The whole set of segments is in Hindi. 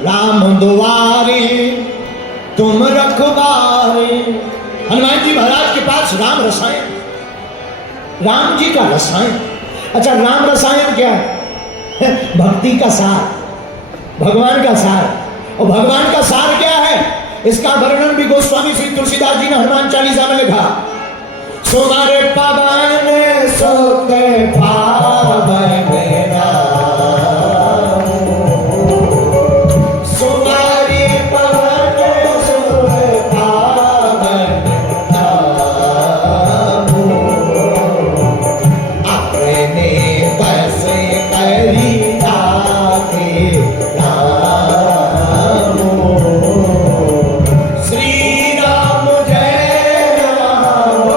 राम दुआरे तुम रखवारे। हनुमान जी महाराज के पास राम रसायन, राम जी का रसायन। अच्छा, राम रसायन क्या है? भक्ति का सार, भगवान का सार। और भगवान का सार क्या है, इसका वर्णन भी गोस्वामी श्री तुलसीदास जी ने हनुमान चालीसा में लिखा। सुमारे पवन सोते पावन मेरा, सुमारे पवन सोते पावन अपने बस करी जाके राम। श्री राम जय राम,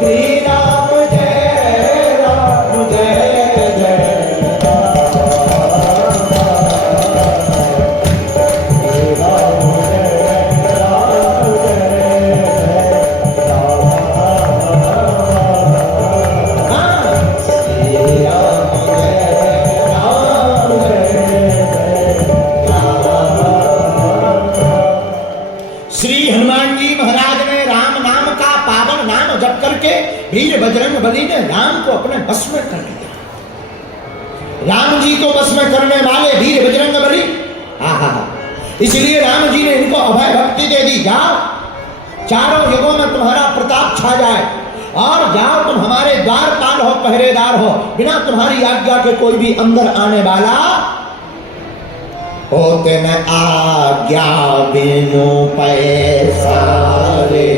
श्री राम जय राम, जय जय श्री हनुमान जी महाराज ने राम नाम का पावन नाम जप करके वीर बजरंग बली ने राम को अपने बस में कर लिया। राम जी को बस में करने वाले वीर बजरंग बली, आहा, इसलिए राम जी ने इनको अभय भक्ति दे दी। जाओ, चारों युगों में तुम्हारा प्रताप छा जाए और जाओ, तुम हमारे द्वारपाल हो, पहरेदार हो, बिना तुम्हारी आज्ञा के कोई भी अंदर आने वाला होते न आज्ञा बिनु पैसारे।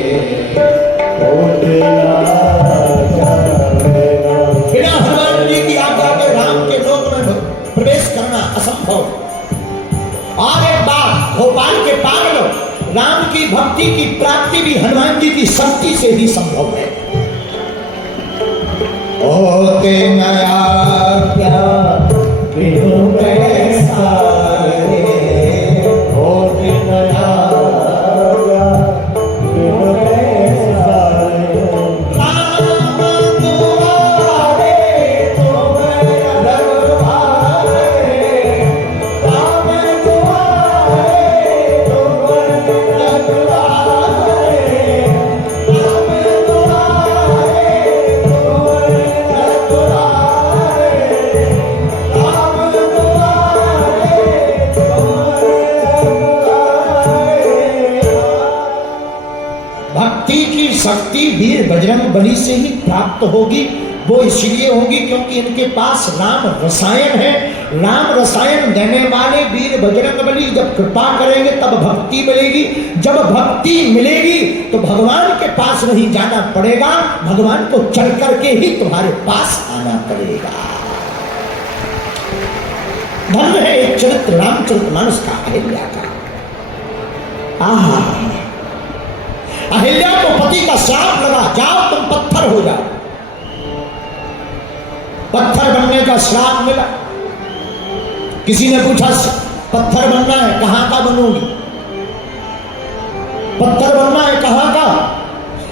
बिना हनुमान जी की आज्ञा के राम के लोक में प्रवेश करना असंभव। और एक बात, भोपाल के पागलों, राम की भक्ति की प्राप्ति भी हनुमान जी की शक्ति से ही संभव है। होते न आज्ञा बिनु पैसारे, शक्ति वीर बजरंग बली से ही प्राप्त होगी। वो इसलिए होगी क्योंकि इनके पास राम रसायन है। राम रसायन देने वाले वीर बजरंग बली जब कृपा करेंगे तब भक्ति मिलेगी। जब भक्ति मिलेगी तो भगवान के पास नहीं जाना पड़ेगा, भगवान को चल करके ही तुम्हारे पास आना पड़ेगा। धर्म है एक चरित्र रामचरितमानस का, अहिल्या का। आहा, अहिल्या को पति का श्राप लगा, जाओ तुम पत्थर हो जाओ। पत्थर बनने का श्राप मिला। किसी ने पूछा पत्थर बनना है, कहां का बनोगी? पत्थर बनना है कहां का?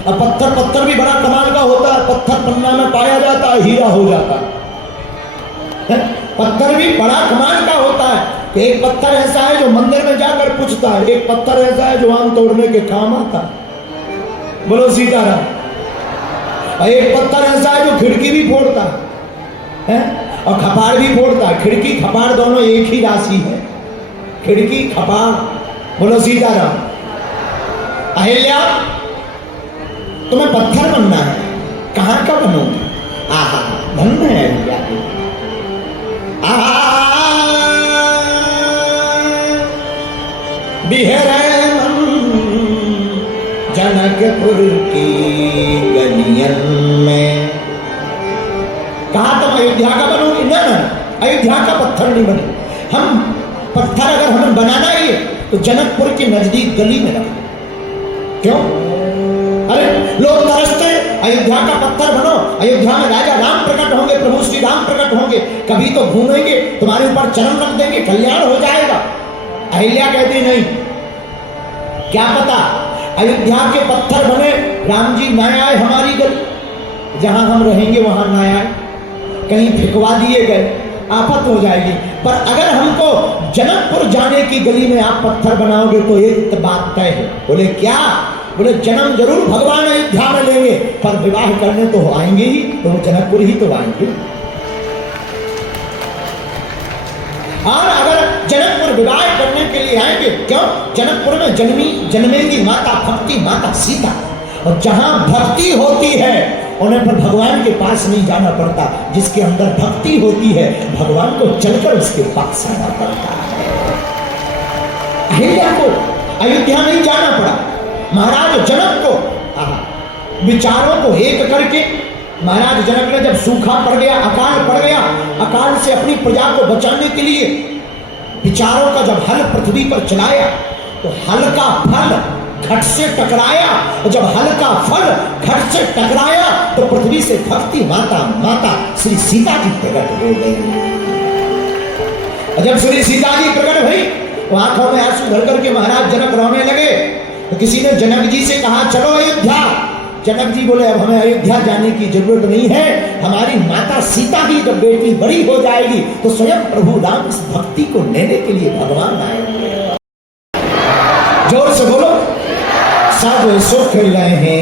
अब पत्थर भी बड़ा कमाल का होता है। पत्थर पन्ना में पाया जाता है, हीरा हो जाता है। पत्थर भी बड़ा कमाल का होता है कि एक पत्थर ऐसा है जो मंदिर में जाकर पूछता है, एक पत्थर ऐसा है जो आम तोड़ने के काम आता है। बोलो सीताराम। और एक पत्थर ऐसा है जो खिड़की भी फोड़ता है और खपाड़ भी फोड़ता है। खिड़की खपाड़ दोनों एक ही राशि है, खिड़की खपाड़। बोलो सीताराम। अहिल्या, तुम्हें पत्थर बनना है, कहां का बनोगे? आहा, धन्य है अहिल्या। बिहरे जनकपुर की गलियन में। कहा तुम अयोध्या का बनोगे? ना, अयोध्या का पत्थर नहीं बने। हम पत्थर अगर हमें बनाना ही है तो जनकपुर के नजदीक गली में रखो। क्यों? अरे लोग तरसते, अयोध्या का पत्थर बनो, अयोध्या में राजा राम प्रकट होंगे, प्रभु श्री राम प्रकट होंगे, कभी तो घूमेंगे, तुम्हारे ऊपर चरण रख देंगे, कल्याण हो जाएगा। अहिल्या कहती नहीं, क्या पता अयोध्या के पत्थर बने, राम जी न आए हमारी गली, जहां हम रहेंगे वहां न आए, कहीं फिकवा दिए गए, आफत हो जाएगी। पर अगर हमको जनकपुर जाने की गली में आप पत्थर बनाओगे तो एक बात तय है। बोले क्या? बोले जन्म जरूर भगवान अयोध्या में लेंगे, पर विवाह करने तो आएंगे ही, तो वो जनकपुर ही तो आएंगे। और अगर जनकपुर विवाह करने के लिए आएंगे, क्यों? जनकपुर में जन्मेगी माता भक्ति, माता सीता। और जहां भक्ति होती है उन्हें पर भगवान के पास नहीं जाना पड़ता। जिसके अंदर भक्ति होती है भगवान को चलकर उसके पास आना पड़ता है। अहिल्या को अयोध्या नहीं जाना पड़ा। महाराज जनक को विचारों को एक करके महाराज जनक ने जब सूखा पड़ गया, अकाल पड़ गया, अकाल से अपनी प्रजा को बचाने के लिए विचारों का जब हल पृथ्वी पर चलाया तो हल का फल घट से टकराया। और जब हल का फल घट से टकराया तो पृथ्वी से भक्ति माता श्री सीता जी प्रकट हो गई। और जब श्री सीता जी प्रकट हुई तो आंखों में आंसू भर करके महाराज जनक रोने लगे। तो किसी ने जनक जी से कहा चलो अयोध्या। जनक जी बोले अब हमें अयोध्या जाने की जरूरत नहीं है, हमारी माता सीता ही जब बेटी बड़ी हो जाएगी तो स्वयं प्रभु राम इस भक्ति को लेने के लिए भगवान आएंगे। जोर से बोलो। सब सुख लहे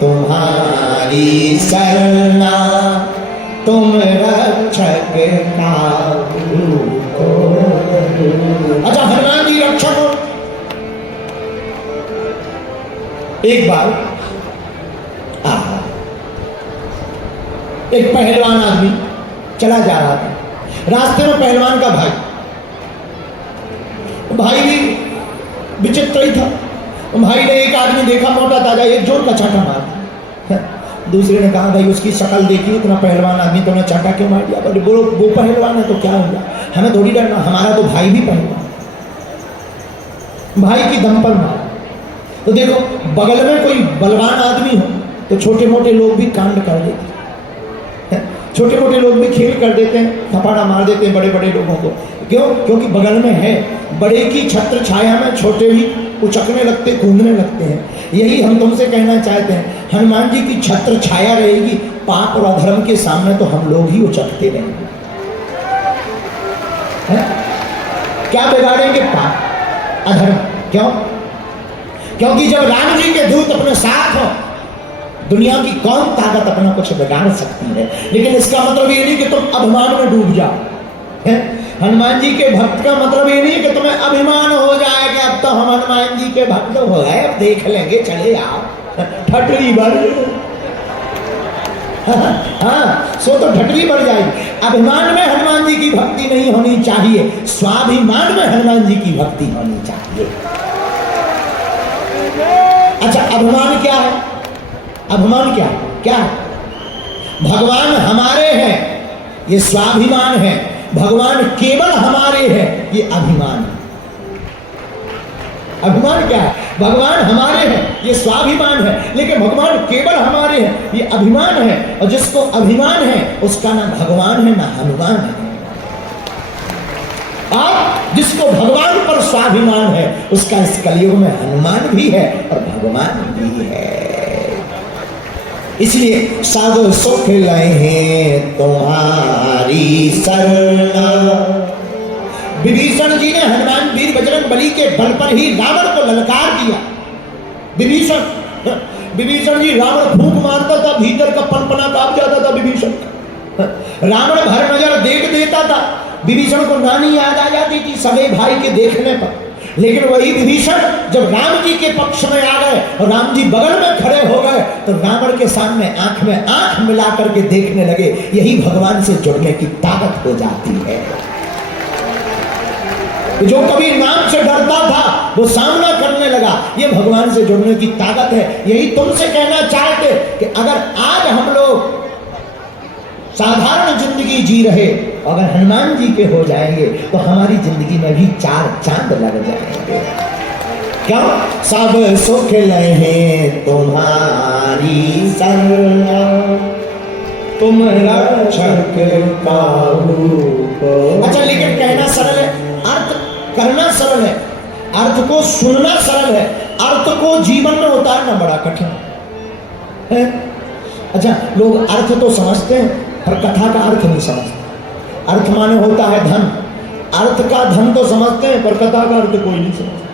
तुम्हारी सरना, तुम रक्षक काहू को। अच्छा हनुमान जी रक्षक हो। एक बार एक पहलवान आदमी चला जा रहा था, रास्ते में पहलवान का भाई भी विचित्र ही था। भाई ने एक आदमी देखा मोटा ताजा, एक जोर का चाटा मार। दूसरे ने कहा भाई उसकी शक्ल देखी, इतना पहलवान आदमी तुमने चाटा क्यों मार दिया? बोले बोलो वो पहलवान है तो क्या हुआ, हमें थोड़ी डरना, हमारा तो भाई भी पहलवान। भाई की दम पर मार। तो देखो बगल में कोई बलवान आदमी हो तो छोटे मोटे लोग भी कांड कर देते हैं, छोटे मोटे लोग भी खेल कर देते हैं, थपाड़ा मार देते हैं बड़े बड़े लोगों को। क्यों? क्योंकि बगल में है। बड़े की छत्र छाया में छोटे भी उचकने लगते, कूदने लगते हैं। यही हम तुमसे कहना चाहते हैं, हनुमान जी की छत्र छाया रहेगी, पाप और अधर्म के सामने तो हम लोग ही उचकते रहेंगे। क्या बिगाड़ेंगे? पाप अधर्म। क्यों? क्योंकि जब राम जी के दूत अपने साथ हो दुनिया की कौन ताकत अपना कुछ बिगाड़ सकती है। लेकिन इसका मतलब ये नहीं कि तुम अभिमान में डूब जाओ। हनुमान जी के भक्त का मतलब ये नहीं कि तुम्हें अभिमान हो जाए कि अब तो हम हनुमान जी के भक्त हो गए, अब देख लेंगे, चले आओ ठटरी भर। हाँ सो तो ठटरी भर जाएगी। अभिमान में हनुमान जी की भक्ति नहीं होनी चाहिए, स्वाभिमान में हनुमान जी की भक्ति होनी चाहिए। अच्छा अभिमान क्या है? अभिमान क्या है? क्या है? भगवान हमारे हैं, ये स्वाभिमान है। भगवान केवल हमारे हैं, ये अभिमान है। अभिमान क्या है? भगवान हमारे हैं, ये स्वाभिमान है। लेकिन भगवान केवल हमारे हैं, ये अभिमान है। और जिसको अभिमान है उसका ना भगवान है ना हनुमान है। और जिसको भगवान पर स्वाभिमान है उसका इस कलयुग में हनुमान भी है और भगवान भी है। इसलिए सब सुख लहे तुम्हारी सरना। विभीषण जी ने हनुमान वीर बजरंग बली के बल पर ही रावण को ललकार दिया। विभीषण जी रावण फूंक मारता था, भीतर का पनपना कांप जाता था विभीषण। रावण भर नजर देख देता था, विभीषण को नानी याद आ जाती थी सगे भाई के देखने पर। लेकिन वही विभीषण जब राम जी के पक्ष में आ गए और राम जी बगल में खड़े हो गए तो रावण के सामने आंख में आंख मिला करके देखने लगे। यही भगवान से जुड़ने की ताकत हो जाती है। जो कभी नाम से डरता था वो सामना करने लगा, ये भगवान से जुड़ने की ताकत है। यही तुमसे कहना चाहते कि अगर आज हम लोग साधारण जिंदगी जी रहे, अगर हनुमान जी के हो जाएंगे तो हमारी जिंदगी में भी 4 चांद लग जाएंगे। क्यों? सब सुख लहे तुम्हारी सरना, तुम रक्षक काहू को। अच्छा लेकिन कहना सरल है, अर्थ करना सरल है, अर्थ को सुनना सरल है, अर्थ को जीवन में उतारना बड़ा कठिन है। अच्छा लोग अर्थ तो समझते हैं पर कथा का अर्थ नहीं समझते। अर्थ माने होता है धन, अर्थ का धन तो समझते हैं पर कथा का अर्थ कोई नहीं समझता।